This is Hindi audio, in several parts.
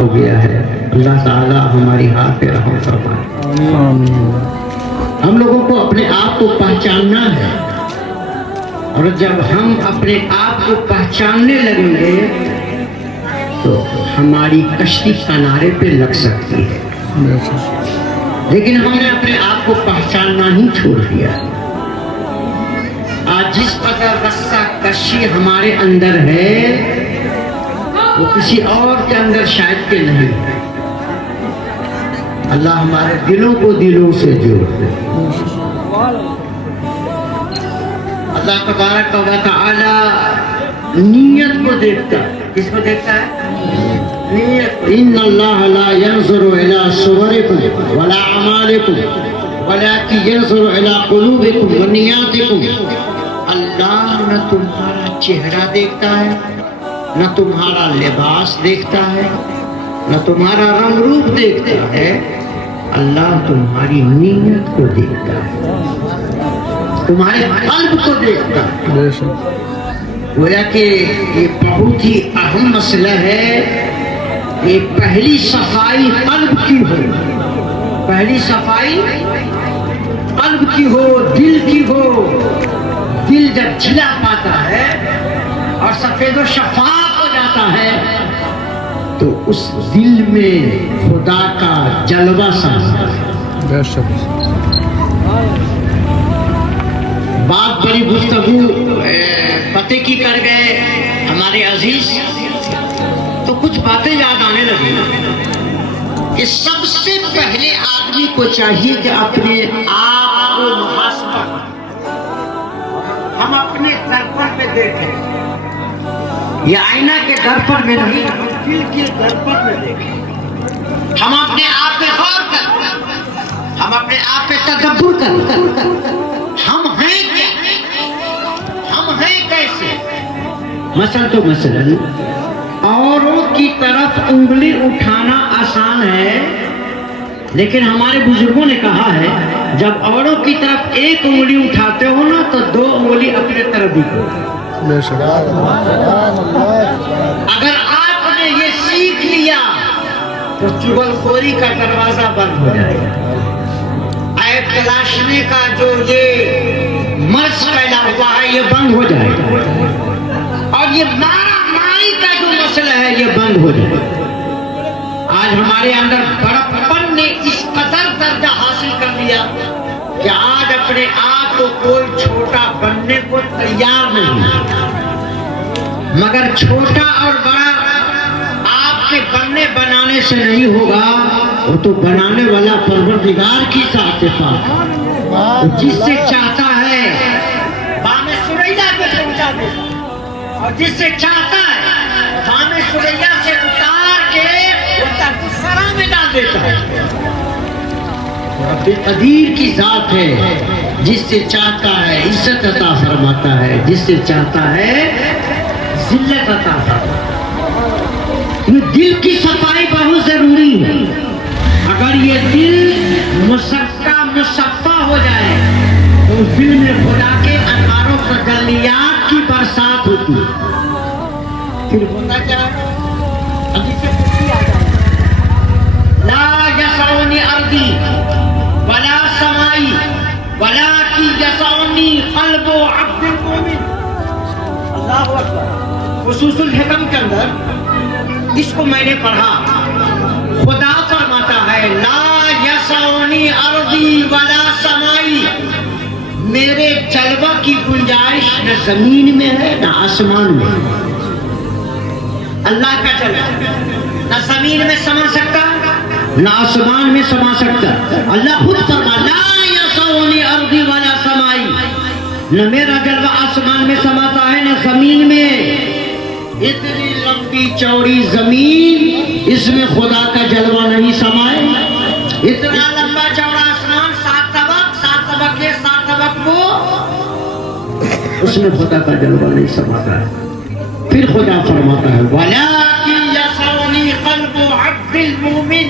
हो गया है। अल्लाह ताला हमारी हाथ पे रहम फरमाए। हम लोगों को अपने आप को पहचानना है, और जब हम अपने आप को पहचानने लगेंगे तो हमारी कश्ती किनारे पे लग सकती है। लेकिन हमने अपने आप को पहचानना ही छोड़ दिया। आज जिस प्रकार रस्सा कशी हमारे अंदर है वो किसी और के अंदर शायद के नहीं है। अल्लाह हमारे दिलों को दिलों से जोड़ दे। अल्लाह तबारक व तआला नियत को देखता है। किसको देखता है? नियत। इन्नल्लाह ला यंज़ुरु इला सुवरिकुम वला अमालिकुम वलाकिन यंज़ुरु इला कुलूबिकुम व नियतिकुम। अल्लाह न तुम्हारा चेहरा देखता है, न तुम्हारा लिबास देखता है, न तुम्हारा रंग रूप देखता है। अल्लाह तुम्हारी नीयत को देखता है, तुम्हारे कल्ब को देखता है। गोया कि ये बहुत ही अहम मसला है। ये पहली सफाई कल्ब की हो, पहली सफाई कल्ब की हो, दिल की हो। दिल जब छिला पाता है और सफेद और शफाफ हो जाता है तो उस दिल में खुदा का जलवा सा बात बड़ी गुफ्तगू पते की कर गए हमारे अजीज, तो कुछ बातें याद आने लगी कि सबसे पहले आदमी को चाहिए कि अपने आप को मुहासबा, हम अपने दर्पण में देखें। ये आईना के दर्पण में नहीं, दिल के दर्पण में देखें। हम अपने आप पे गौर करें, हम अपने आप पे तदब्बुर करें। हम हैं क्या, हम हैं कैसे? मसल तो मसलन औरों की तरफ उंगली उठाना आसान है, लेकिन हमारे बुजुर्गों ने कहा है जब औरों की तरफ एक उंगली उठाते हो ना तो दो उंगली अपने तरफ भी करो। अगर आपने ये सीख लिया तो चुगलखोरी का दरवाजा बंद हो जाएगा। ऐब तलाशने का जो ये मर्ज फैला हुआ है ये बंद हो जाएगा, और ये मारामारी का जो मसला है ये बंद हो जाएगा। आज हमारे अंदर बड़प्पन ने इस कदर दर्जा हासिल कर लिया कि आज अपने आप को कोई छोटा बनने को तैयार नहीं। मगर छोटा और बड़ा आपके बनने बनाने से नहीं होगा, वो तो बनाने वाला परवरदिगार की साथ है। जिससे चाहता है बामे सुरैया पे पहुंचा देता, और जिससे चाहता है बामे सुरैया से उतार के सरा में डाल देता है। कदीर की जात है, जिससे चाहता है इज्जत अता फरमाता है, जिससे चाहता है जिल्लत अता फरमाता। ये दिल की सफाई बहुत जरूरी है। अगर ये दिल मुसक्का मुसफ़्फ़ा हो जाए तो उस दिल में खुदा के अनवारों तजल्लियात की बरसात होती है। फिर होता क्या? अभी से कुछ आ जाए, ला यसौनी अर्दी वला समाई वला की यसौनी क़ल्बु अब्दुल मोमिन। अल्लाहु अकबर। खुसूसुल हिकम के अंदर इसको मैंने पढ़ा। खुदा फरमाता है ला यसौनी अर्दी वला समाई, मेरे जलवा की गुंजाइश न जमीन में है न आसमान में। अल्लाह का जलवा न जमीन में समा सकता न आसमान में समा सकता। अल्लाह खुद फरमा ला यसौनी अर्दी वला समाई, न मेरा जलवा आसमान में समाता है न जमीन में। इतनी लंबी चौड़ी जमीन, इसमें खुदा का जलवा नहीं समाए। इतना लंबा चौड़ा आसमान, 7 तबक के 7 तबक को, उसमें खुदा का जलवा नहीं समाता है। फिर खुदा फरमाता है वलाकिन यसौनी क़ल्बु अब्दिल मोमिन।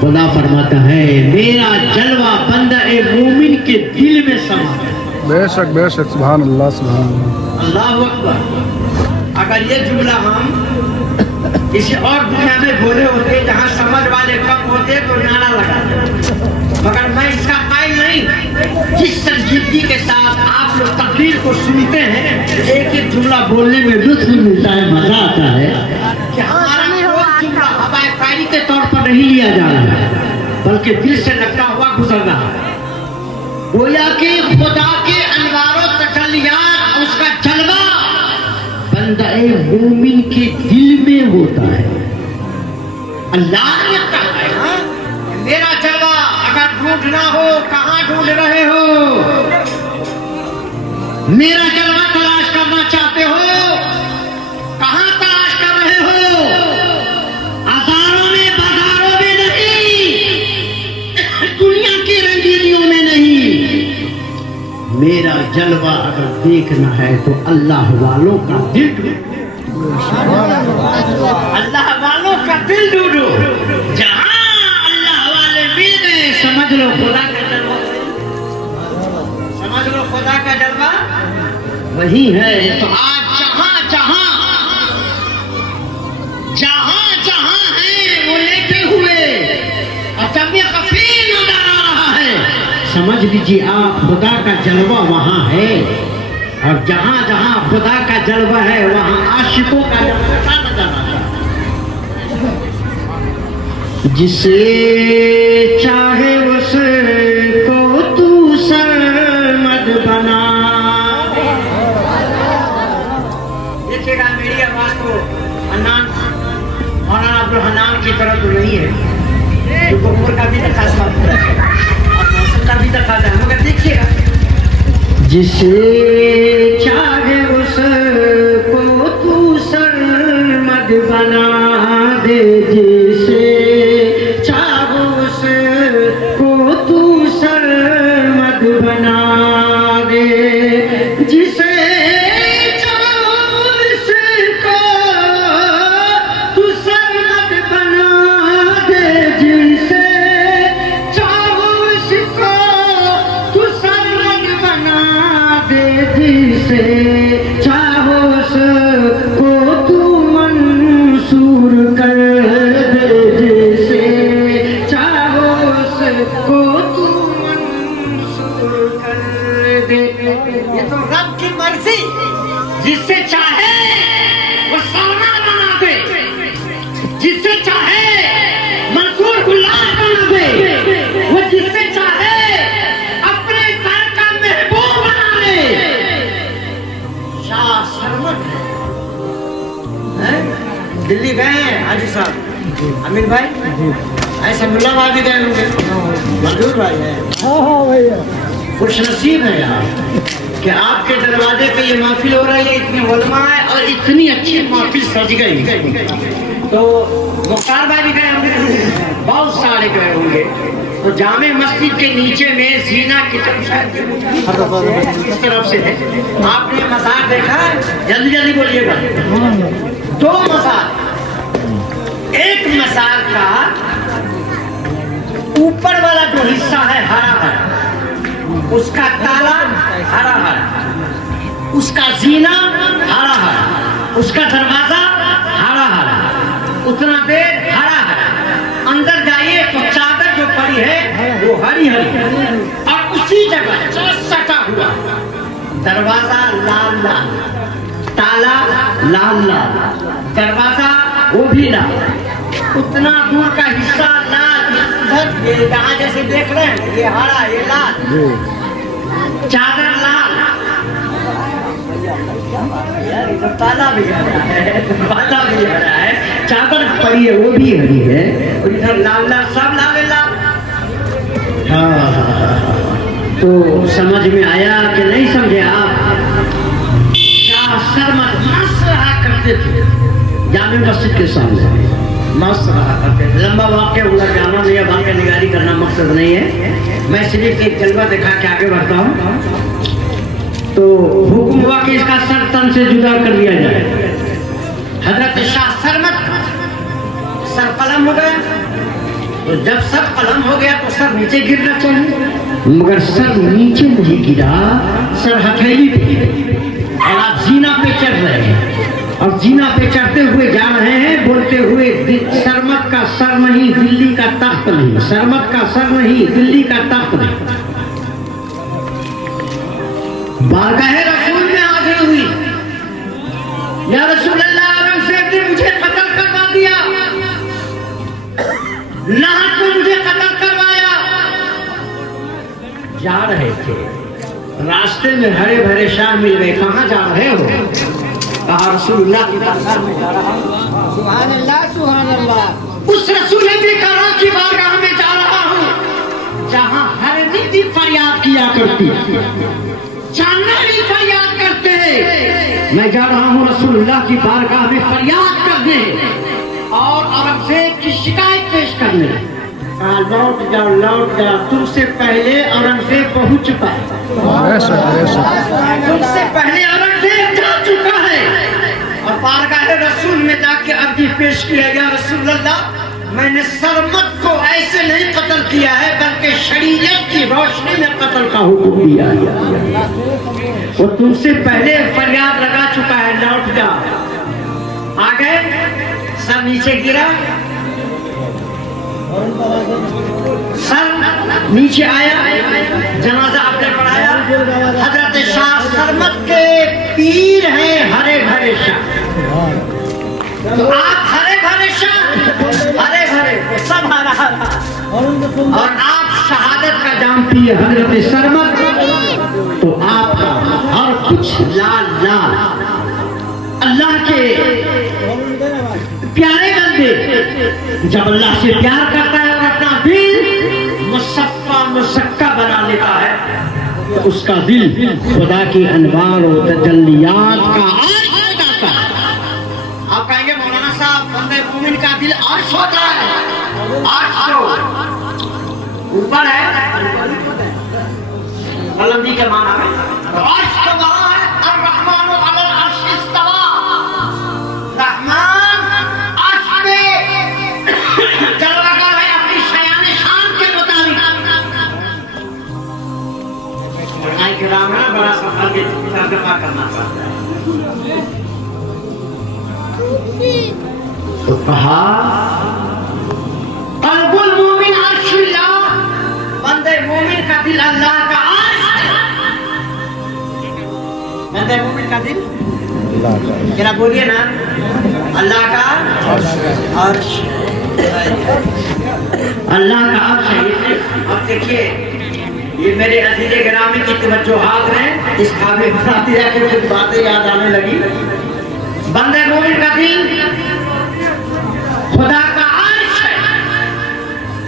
खुदा फरमाता है मेरा जलवा बंदा ए मोमिन के दिल में समाता है। बेशक बेशक, सुभान अल्लाह, सुभान अल्लाह, अल्लाहु अकबर। अगर ये जुमला हम किसी और दुनिया में बोले होते जहाँ समझ वाले कम होते तो नारा लगाते, मगर मैं इसका कायल नहीं। जिस संजीदगी के साथ आप लोग तकरीर को सुनते हैं, एक एक जुमला बोलने में लुत्फ मिलता है, मजा आता है कि हमारा कोई जुमला हवाए फायरी के तौर पर नहीं लिया जा रहा है, बल्कि दिल से लगता हुआ गुजर रहा है। गोया कि खुदा के अनवारों तजल्लियात, उसका जलवा बंदे मोमिन के दिल में होता है। अल्लाह ने कहा है, हाँ? मेरा जलवा अगर ढूंढना हो, कहाँ ढूंढ रहे हो? मेरा जलवा तलाश करना चाहते हो, कहाँ तलाश कर रहे हो? आजारों में, बाजारों में नहीं, दुनिया की रंगीनियों में नहीं। मेरा जलवा अगर देखना है तो अल्लाह वालों का दिल ढूंढो, अल्लाह वालों का दिल ढूंढो। जहां अल्लाह वाले मिल गए, समझ लो खुदा का जलवा, समझ लो खुदा का जलवा वही है। तो आज जहां जहां जहां जहां है वो लेटे हुए और जब ये कफील नजर आ रहा है, समझ लीजिए आप खुदा का जलवा वहां है। और जहां जहां खुदा का जलवा है वहां आशिकों का जलवा नजर आता है। जिसे चाहे उसको तू सरमद बना। देखिएगा मेरी आवाज को हन्नान मौलाना अब्दुल हन्नान की तरफ तो नहीं है, जो कपूर का भी खास बात है और मौसम का भी दिखाता है, मगर देखिएगा जिसे चाहे उसको तू सरमद बना दे, जिसे चाहे उसको तू सरमद बना दे, जिसे चाहो उसको तू मंसूर कर दे, जिसे चाहो उसको तू मंसूर कर दे। ये तो रब की मर्जी, जिससे चाहे वो सरमद बना दे, जिससे चाहे मंसूर गुलाम बना दे, वो जिससे चाहे अपने घर का महबूब बना ले। सरमद है। दिल्ली गए हैं हाजी साहब, अमीर भाई, ऐसे मुल्ला भाई भी गए होंगे, मजदूर भाई है, भैया खुश नसीब है यार कि आपके दरवाजे पे ये महफिल हो रही है, इतनी उलमा है और इतनी अच्छी महफिल सज गई। तो मुख्तार भाई भी गए होंगे, बहुत सारे गए होंगे। तो जामे मस्जिद के नीचे में जीना किचन शायद इस तरफ से है। आपने मज़ार देखा? जल्दी जल्दी बोलिएगा। दो मज़ार, एक मज़ार का ऊपर वाला जो हिस्सा है हरा हरा, उसका ताला हरा हरा, उसका जीना हरा हरा, उसका दरवाजा हरा हरा, उतना देर हरा हरा। अंदर जाइए तो चादर जो पड़ी है वो हरी हरी, और उसी जगह सटा हुआ दरवाजा लाल लाल, ताला लाल लाल, दरवाजा वो भी लाल, उतना दूर का हिस्सा लाल। इधर ये जहाँ जैसे देख रहे हैं ये हरा ये लाल, चादर लाल, इधर ताला भी हरा है, दरवाजा भी हरा है, चादर पड़ी है वो भी हरी है, और इधर लाल लाल सब लाल लाल। तो समझ में आया कि नहीं समझे आप? शाह सरमद मस्त रहा करते थे जामे मस्जिद के सामने, मस्त रहा करते थे। लंबा वाक्य उधर जाना नहीं है, वाक्य निगारी करना मकसद नहीं है, मैं सिर्फ एक जलवा दिखा के आगे बढ़ता हूँ। तो हुक्म हुआ कि इसका सर तन से जुदा कर दिया जाए। हजरत शाह सरमद सर कलम हो गया, तो जब सर कलम हो गया तो सर नीचे गिरना चाहिए, मगर सर नीचे नहीं गिरा, सर हथेली पे और आप जीना पे चढ़ रहे हैं और जीना पे चढ़ते हुए जा रहे हैं बोलते हुए, सरमत का सर नहीं दिल्ली का तख्त नहीं, सरमत का सर नहीं दिल्ली का तख्त नहीं। बारगाह रसूल में हाजिर हुई, या रसूल अल्लाह, औरंगजेब ने मुझे कत्ल करवा दिया, नाहक को मुझे कत्ल करवाया। जा रहे थे, रास्ते में हरे भरे शाह मिल गए, कहाँ जा रहे हो? कहा रसूलुल्लाह की बारगाह में जा रहा हूँ। सुभान अल्लाह, सुभान अल्लाह। उस रसूल करीम की बारगाह में जा रहा हूँ जहाँ हर निधि फरियाद किया करती, जानवर भी फरियाद करते हैं। मैं जा रहा हूँ रसूलुल्लाह की बारगाह में फरियाद करने और औरंगजेब की शिकायत पेश करने। कहा लौट जाओ, लौट जाओ, तुमसे पहले औरंगजेब पहुंच चुका है, तुमसे पहले औरंगजेब जा चुका है। और बारगाह रसूल में जाके अर्जी पेश किया, या रसूलल्लाह, मैंने सरमत को ऐसे नहीं कत्ल किया है बल्कि शरीयत की रोशनी में कत्ल का हुक्म दिया है, वो तुमसे पहले फरियाद लगा चुका है, लौट जा। आ गए, सर नीचे गिरा, सर नीचे आया, जनाजा आपने पढ़ाया। हजरत शाह सरमत के पीर हैं हरे भरे शाह, तो आप हरे भरे शाह, हरे भरे सब हरा हरा, और आप शहादत का जाम पिए हजरत सरमत, तो आपका हर कुछ लाल लाल। अल्लाह के प्यारे बंदे जब अल्लाह से प्यार करता है और अपना दिल मुसफ्फा मुसक्का बना लेता है, तो उसका दिल खुदा की अनवार और तजल्लियात का अर्श हो जाता है। आप कहेंगे मौलाना साहब, बंदे मोमिन का दिल अर्श होता है, अर्श तो ऊपर है, बुलंदी के माना है, तो अर्श तो वहां है। अर्रहमान अलल अर्श इस्तवा, रहमान जलवागर है अपनी शयान शान के मुताबिक। बड़ा सफल के तर्जुमा करना चाहता है, तो कहा कल्बुल मोमिन अर्शुल्लाह, बंदे मोमिन का दिल अल्लाह का अर्श है। बंदे मोमिन का दिल जरा बोलिए ना, अल्लाह का अर्श, अल्लाह का अर्श है। अब देखिए, ये मेरे अजीज़े गिरामी की तवज्जोहात ने इस काबिल बना दिया कि कुछ बातें याद आने लगी। बंदे मोमिन का दिल खुदा का अर्श है,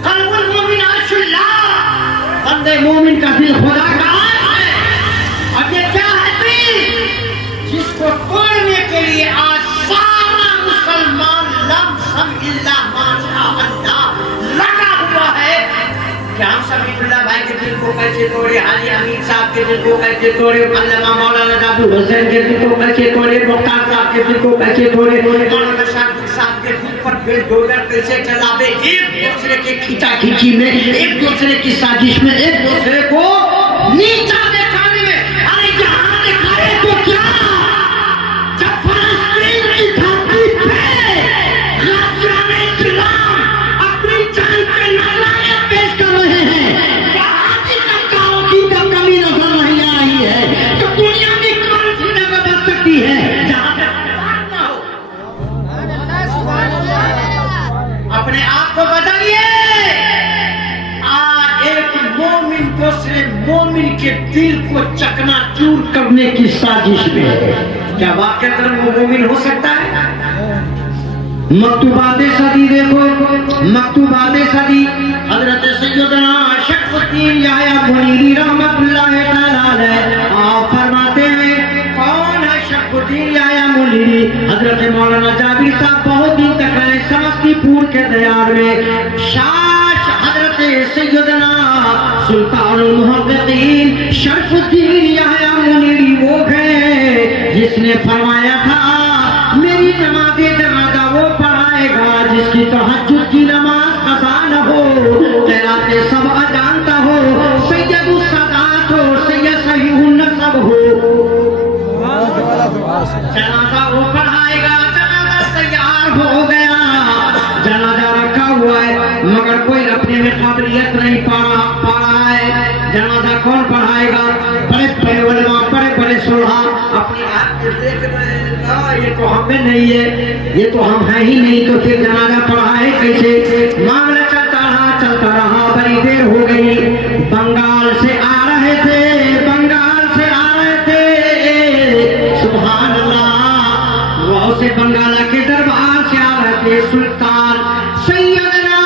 कल्बुल मोमिन अर्शुल्लाह, बंदे मोमिन का दिल खुदा का अर्श है। अब ये क्या है दिल, जिसको तोड़ने के लिए आज सारा मुसलमान लम्सम इल्ला माशा अल्लाह लगा हुआ है कि हम समीउल्लाह भाई के दिल को कैसे तोड़े, हाजी अमीन साहब के दिल को कैसे तोड़े, अल्लामा मौलाना जादू हुसैन के दिल को कैसे तोड़े, मुख्तार साहब के दिल को कैसे तोड़े, मौलाना शाकिर साहब के दिल पर बेलडोजर कैसे चलावे, एक दूसरे के खींचा खींची में, एक दूसरे की साजिश में, एक दूसरे को नीचा दिखाने में। अरे यहाँ दिखाए तो क्या, जब फलस्तीन की धरती पे गाज़ियाने इस्लाम अपनी जान पे नज़राने पेश कर रहे हैं, वहाँ की सरकारों की जब कमी नजर नहीं आ रही है, तो दुनिया में कौन सी जगह बच सकती है जहाँ पे ना हो। अपने आप को बदलिए। आज एक मोमिन दूसरे मोमिन के दिल को चकनाचूर करने की साजिश में है। क्या वाकई वो मोमिन हो सकता है? मकतूबाते सदी देखो, मकतूबाते सदी हजरत सैयदना शरफुद्दीन याह्या मुनीरी रहमतुल्लाह तआला अलैह आप फरमाते हैं, कौन है शरफुद्दीन याह्या मुनीरी? हजरत मौलाना जाबिर साहब बहुत दिन तक रहे समस्तीपुर के दयार में। शाश हजरत सैयदना सुल्तानुल मुहक्किकीन शरफुद्दीन याह्या मुनीरी वो है जिसने फरमाया था, मेरी नमाज़े जनाजा वो पढ़ाएगा जिसकी तहज्जुद की नमाज कज़ा न हो, क़िराते सब जानता हो, सैयदुस सादात हो, सैयद सहीहुन नसब हो, जनाजा वो पढ़ाएगा वक्त हो गया, जनाजा रखा हुआ है मगर कोई अपने में काबिलियत नहीं पा रहा है। जनाजा कौन पढ़ाएगा? बड़े बड़े उलमा, बड़े बड़े सुलहा अपनी आँख से देख रहे हैं, ये तो हमें नहीं है, ये तो हम है ही नहीं, तो फिर जनाजा पढ़ाए कैसे? मामला चलता रहा, बड़ी देर हो गई। बंगाल से आ रहे थे, सुभान अल्लाह, वहाँ से बंगाल के दरबार से आ रहे थे सुल्तान सैयदना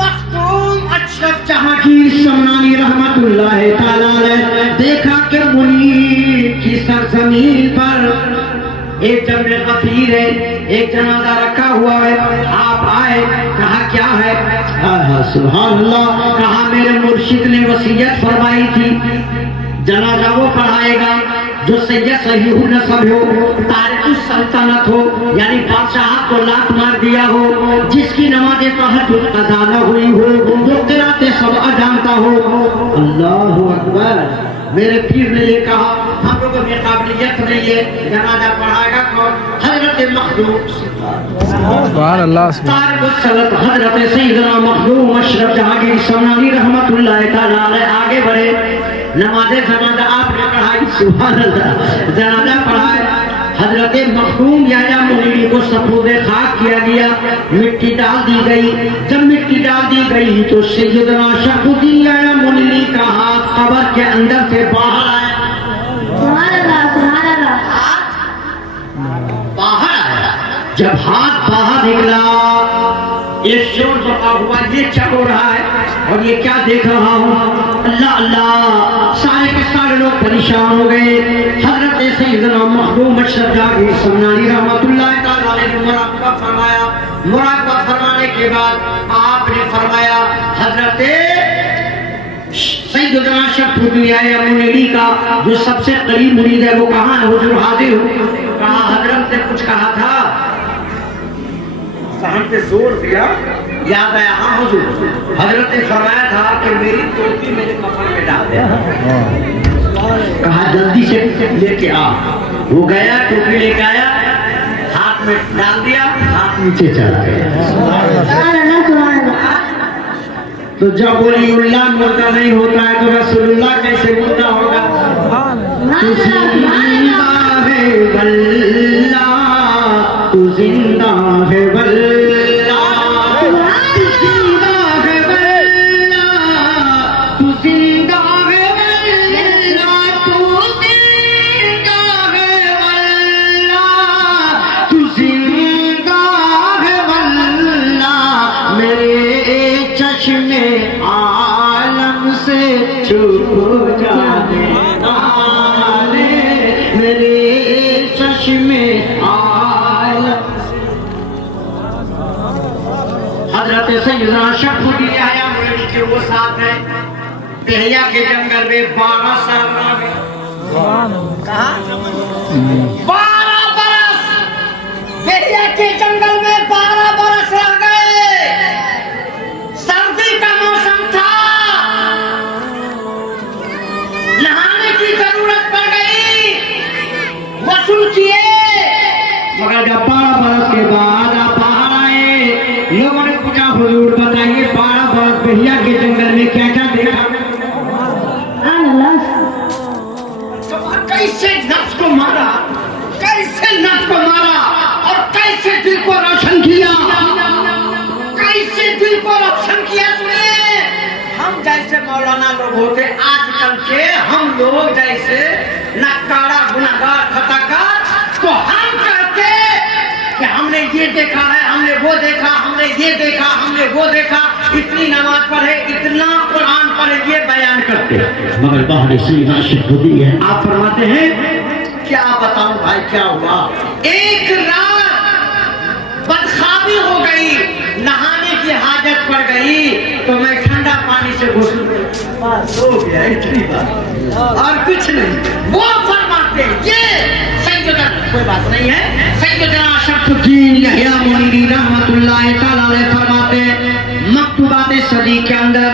मखदूम अशरफ जहांगीर समनानी रहमतुल्लाह ताला अलैह। देखा कि मुनीर की सरजमीन पर एक जम्मे गफीर है, एक जनाजा रखा हुआ है, आप आए, कहा क्या है? सुभान अल्लाह, कहा मेरे मुर्शिद ने वसीयत फरमाई थी जनाजा वो पढ़ाएगा जो सैयद सहीह नस्ब हो, तारिकुस सल्तनत हो, यानी बादशाह को लात मार दिया हो, जिसकी नमाज़े तहज्जुद कज़ा न हुई हो, जो क़िराते सबअ जानता हो। अल्लाहु अकबर। मेरे पीर ने ये कहा हम लोगों में काबिलियत नहीं है, जनाजा पढ़ाएगा कौन? हजरत मखदूम सुभान अल्लाह, तारिकुस सल्तनत हजरत सैयदना मखदूम अशरफ जहांगीर समनानी रहमतुल्लाह ताला अलैह आगे बढ़े। नमाज़े जनाजा आपने पढ़ाई, सुभान अल्लाह, जनाजा पढ़ाए। हजरत मखदूम याया मुनीरी को सफूदे खाक किया गया, मिट्टी डाल दी गई। जब मिट्टी डाल दी गई तो सैयदना शरफुद्दीन याया मुनीरी का हाथ कब्र के अंदर से बाहर आया। सुभान अल्लाह, सुभान अल्लाह, बाहर आया। जब हाथ बाहर निकला, एक शोर बका हुआ, ये क्या हो रहा है और ये क्या देख रहा हूँ? अल्लाह अल्लाह, सारे के सारे लोग परेशान हो गए। हजरत सैयदना मखदूम अशरफ जहांगीर समनानी रहमतुल्लाह ताला अलैह ने मुराक़बा फरमाया। मुराक़बा फरमाने के बाद आपने फरमाया हजरत सैयदना शरफुद्दीन मुनीरी का जो सबसे करीब मुरीद है वो कहाँ है? हुजूर हाजिर हो। कहा हजरत ने कुछ कहा था, सहन पे जोर दिया, याद आया, हाँ हुजूर, हजरत ने फरमाया था कि मेरी टोपी मेरे कफन में डाल दे। कहा जल्दी से लेके आ। वो गया, टोपी लेके आया, हाथ में डाल दिया, हाथ नीचे चला गया। तो जब वलीउल्लाह मुर्दा नहीं होता है तो रसूलुल्लाह कैसे मुर्दा होगा? तू जिंदा है वल्लाह, तू जिंदा है वल्लाह, तू जिंदा है वल्लाह, तू जिंदा है वल्लाह, तू जिंदा है वल्लाह, तू जिंदा है वल्लाह। मेरे चश्मे आलम से छुप जाने वाले, मेरे चश्मे आलम। हजरत सैयदना शरफुद्दीन याया मुनीरी के वो साथ है, बेहिया के जंगल में 12 साल रह गए। कहा 12 बरस बेहिया के जंगल में 12 बरस रह गए। सर्दी का मौसम था, नहाने की जरूरत पड़ गई, वसूल किए, मगर जब 12 बरस के बाद आप बाहर आए, लोगों ने पूछा हुजूर बताइए 12 बरस बेहिया के जंगल में क्या क्या देखा? तो कैसे नफ्स को मारा, कैसे नफ्स को मारा और कैसे दिल को रोशन किया, कैसे दिल को रोशन किया। सुनिए, हम जैसे मौलाना लोग होते आजकल के, हम लोग जैसे नक्कारा गुनाहगार खताकार, तो हम कहते कि हमने ये देखा है, हमने वो देखा, हमने ये देखा, हमने वो देखा, इतनी नमाज पढ़े, इतना कुरान पढ़े, ये बयान करते। मगर बाहर सैयदना शरफुद्दीन है, आप फरमाते हैं क्या बताऊं भाई क्या हुआ? एक रात बदखाबी हो गई, नहाने की हाजत पड़ गई, तो मैं ठंडा पानी से घुसल हो गया, इतनी बात और कुछ नहीं। वो फरमाते ये सैयदना, कोई बात नहीं है, सैयदना शरफुद्दीन याया मुनीरी रहमतुल्लाह ताला अलैह फरमाते मकतूबात सदी के अंदर,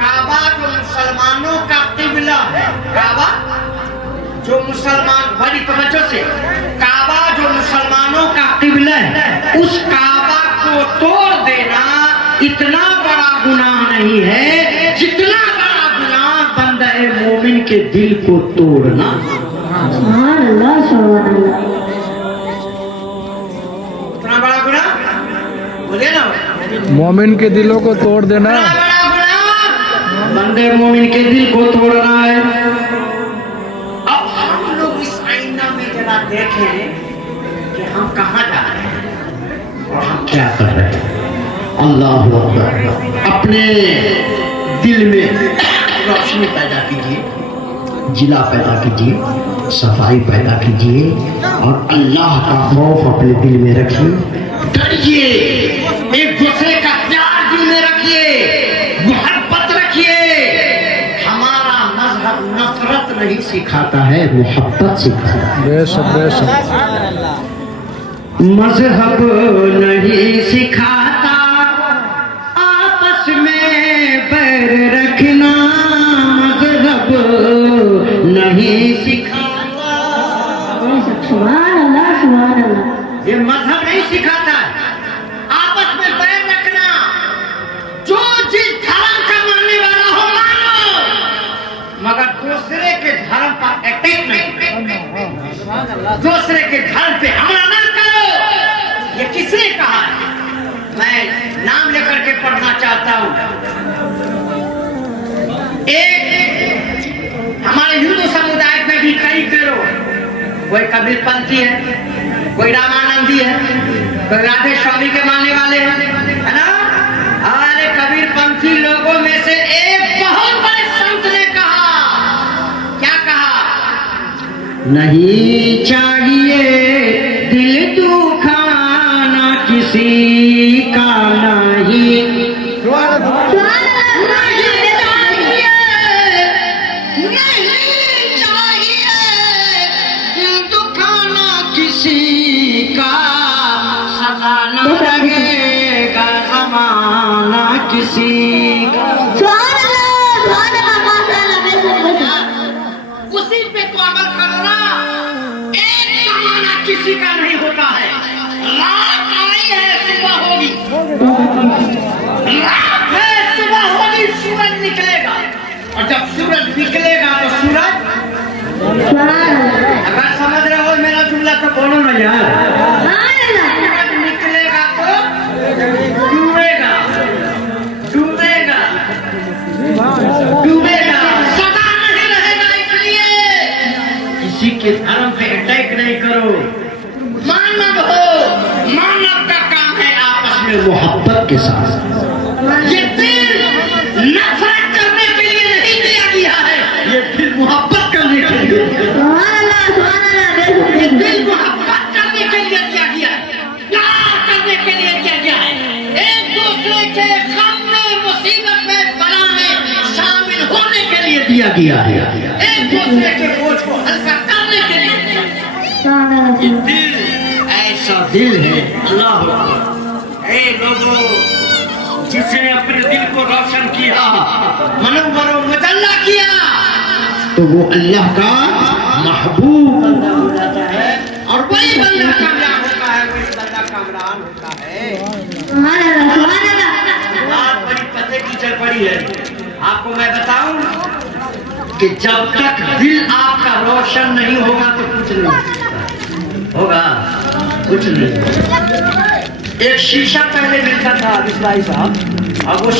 काबा जो मुसलमानों का किबला है, काबा जो मुसलमान, बड़ी तवज्जो से, काबा जो मुसलमानों का किबला है उस काबा को तोड़ देना इतना बड़ा गुनाह नहीं है जितना बड़ा गुनाह बंदा मोमिन के दिल को तोड़ना। सुभान अल्लाह, सुभान अल्लाह। इतना बड़ा गुनाह बोले ना, मोमिन के दिलों को तोड़ देना, इतना बड़ा गुनाह बंदे मोमिन के दिल को तोड़ना है। अब हम लोग इस आईना में जरा देखें कि हम कहाँ जा रहे हैं और हम क्या कर रहे हैं। अल्लाह अकबर। अपने दिल में रोशनी पैदा कीजिए, जिला पैदा कीजिए, सफाई पैदा कीजिए और अल्लाह का खौफ अपने दिल में रखिए। डरिए, एक दूसरे का प्यार दिल में रखिए, मोहब्बत रखिए। हमारा मजहब नफरत नहीं सिखाता है, मोहब्बत सिखाता है। बेशक बेशक। मजहब नहीं सिखाता आपस में बैर रखना, मजहब नहीं सिखाता। सुभान अल्लाह, सुभान अल्लाह। ये मजहब नहीं सिखाता है आपस में बैर रखना। जो जिस धर्म का मानने वाला हो मानो, मगर दूसरे के धर्म पर अटैक नहीं करो, दूसरे के धर्म पे हमला न करो। ये किसने कहा है? मैं नाम लेकर के पढ़ना चाहता हूँ। एक हमारे हिंदू समुदाय में भी कई करो, कोई कबीरपंथी है, कोई रामानंदी है, कोई राधे स्वामी के मानने वाले हैं, है ना। हमारे कबीरपंथी लोगों में से एक बहुत बड़े संत ने कहा, क्या कहा? नहीं चाहिए दिल दुखाना किसी का, नहीं किसी का। उसी पे तो अमल करो ना। एक जमाना किसी का नहीं होता है। रात आई है, सुबह होगी, रात है, सुबह होगी, सूरज निकलेगा और जब सूरज निकलेगा तो सूरज, अगर समझ रहे हो मेरा जुमला तो बोलो ना यार। सूरज निकलेगा तो डूबेगा, डूबेगा, डूबेगा, सदा नहीं रहेगा। इसलिए किसी के धर्म पे अटैक नहीं करो। मानव हो, मानव का काम है आपस में मोहब्बत के साथ। ये दिल नफरत करने के लिए नहीं दिया गया है, ये दिल मोहब्बत करने के लिए, ये दिल मोहब्बत करने के लिए दिया गया है, प्यार करने के लिए दिया गया है, एक दूसरे के गम में, मुसीबत में, बला में शामिल होने के लिए दिया गया है, एक दूसरे के बोझ को हल्का करने के लिए दिया गया है। ये दिल ऐसा दिल है। अल्लाह, ऐ लोगों, जिसने अपने दिल को रोशन किया, मनोवरो मुदल्ला किया, तो वो अल्लाह का महबूब बंदा हो जाता है और वही बंदा कामयाब होता है, वही बंदा कामरान होता है। बात बड़ी पते की चल पड़ी है। आपको मैं बताऊं कि जब तक दिल आपका रोशन नहीं होगा तो कुछ नहीं होगा, कुछ नहीं। एक शीशा पहले मिलता था बिस्लाई साहब, अब वो